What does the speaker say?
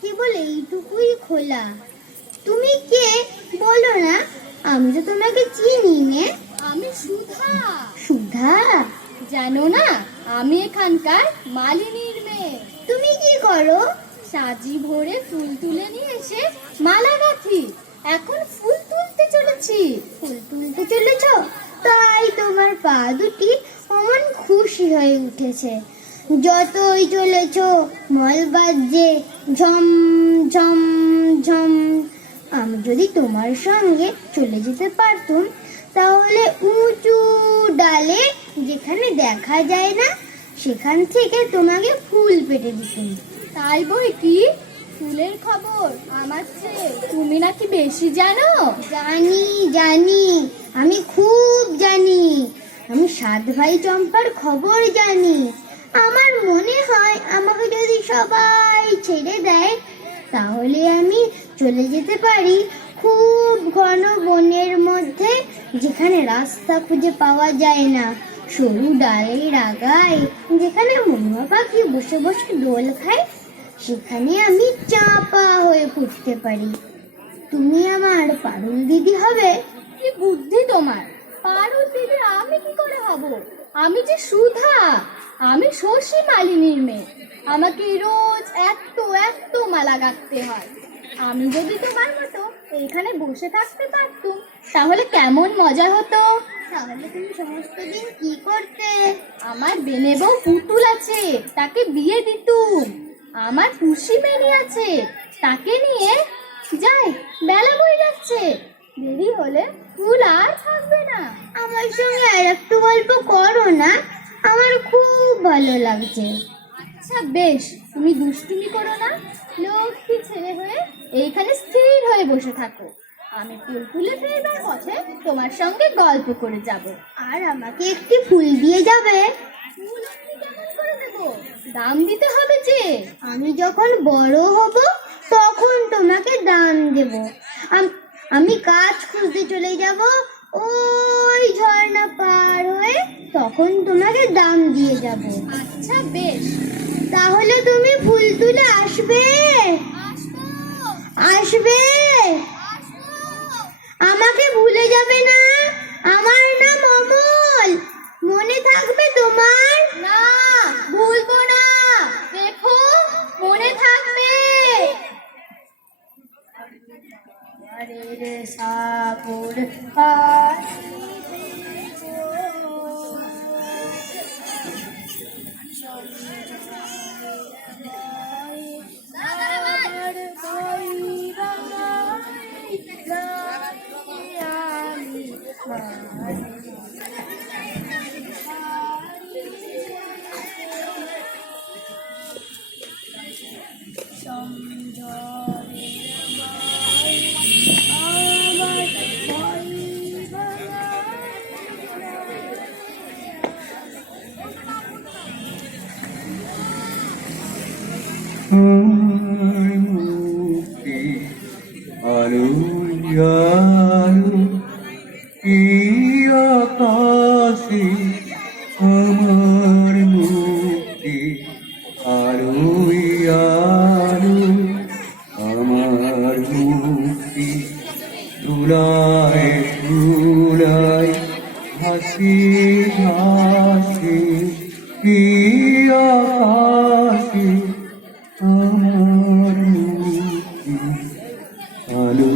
কেবল এইটুকুই খোলা। তুমি কে বলো না? আমি তো তোমাকে চিনি নে। আমি সুধা। সুধা? জানো না, আমি এখানকার মালিনীর মেয়ে। তুমি কি করো? সাজি ভরে ফুল তুলে নিয়ে এসে মালা গাঁথি। এখন ফুল তুলতে চলেছি। ফুল তুলতে চলেছ? তাই তোমার পা দুটি অমন খুশি হয়ে উঠেছে। যতই চলেছ মল বাজছে ঝম ঝম ঝম। আমি যদি তোমার সঙ্গে চলে যেতে পারতুম, তাহলে উঁচু ডালে যেখানে দেখা যায় না সেখান থেকে তোমাকে ফুল পেটে দিতুম। তাই বই কি? ফুলের খবর আমার চেয়ে তুমি নাকি বেশি জানো? জানি জানি, আমি খুব জানি। আমি 7 ভাই চম্পার খবর জানি। আমার মনে হয় আমাকে যদি সবাই ছেড়ে দেয়, তাহলে আমি চলে যেতে পারি খুব ঘন বনের মধ্যে, যেখানে রাস্তা খুঁজে পাওয়া যায় না, সরু ডালের আগায় যেখানে মহুয়া পাখি বসে বসে দোল খায়, সেখানে আমি চাপা হয়ে ফুটতে পারি। তুমি আমার পারুল দিদি হবে। কি বুদ্ধি তোমার! পারুল দিদি আমি কি করে হব? আমি যে সুধা, আমি শশী মালিনীর মেয়ে। আমাকে রোজ এত এত মালা গাঁথতে হয়। আমি যদি তোমার মতো এখানে বসে থাকতে পারতুম, তাহলে কেমন মজা হতো। তাহলে তুমি সমস্ত দিন কি করতে? আমার বেনে বউ পুতুল আছে, তাকে বিয়ে দিতুম। আমার টুসি মেনি আছে, তাকে নিয়ে যাই। বেলা বই যাচ্ছে, দেরি হলে ফুল আর থাকবে না। আমার সঙ্গে আর একটু গল্প করো না, আমার খুব ভালো লাগছে। আচ্ছা বেশ, তুমি দুষ্টুমি করো না, লক্ষ্মী ছেলে হয়ে এইখানে স্থির হয়ে বসে থাকো। আমি ফুল তুলে ফেরবার পথে তোমার সঙ্গে গল্প করে যাব। আর আমাকে একটি ফুল দিয়ে যাবে? ফুল আমি কেমন করে দেবো? দাম দিতে হবে যে। আমি যখন বড় হব তখন তোমাকে দান দেব। আমি কাজ খুঁজতে চলে যাব ওই ঝর্ণা পার হয়ে, তখন তোমাকে দাম দিয়ে যাব। আচ্ছা বেশ। তাহলে তুমি ফুল তুলে আসবে? আসবো। আসবে? আমাকে ভুলে যাবে না। আমার নাম অমল, মনে থাকবে তোমার? না, ভুলবো না। দেখো, মনে থাকবে। আরে রে সাগর পাড়ি মুক্তি আলো আলো কি আকাশে আমার মুক্তি আলো আলো আমার মুক্তি ধুলায় ধুলায় ভাসি ভাসি কি আকাশে আমার মুক্তি আলো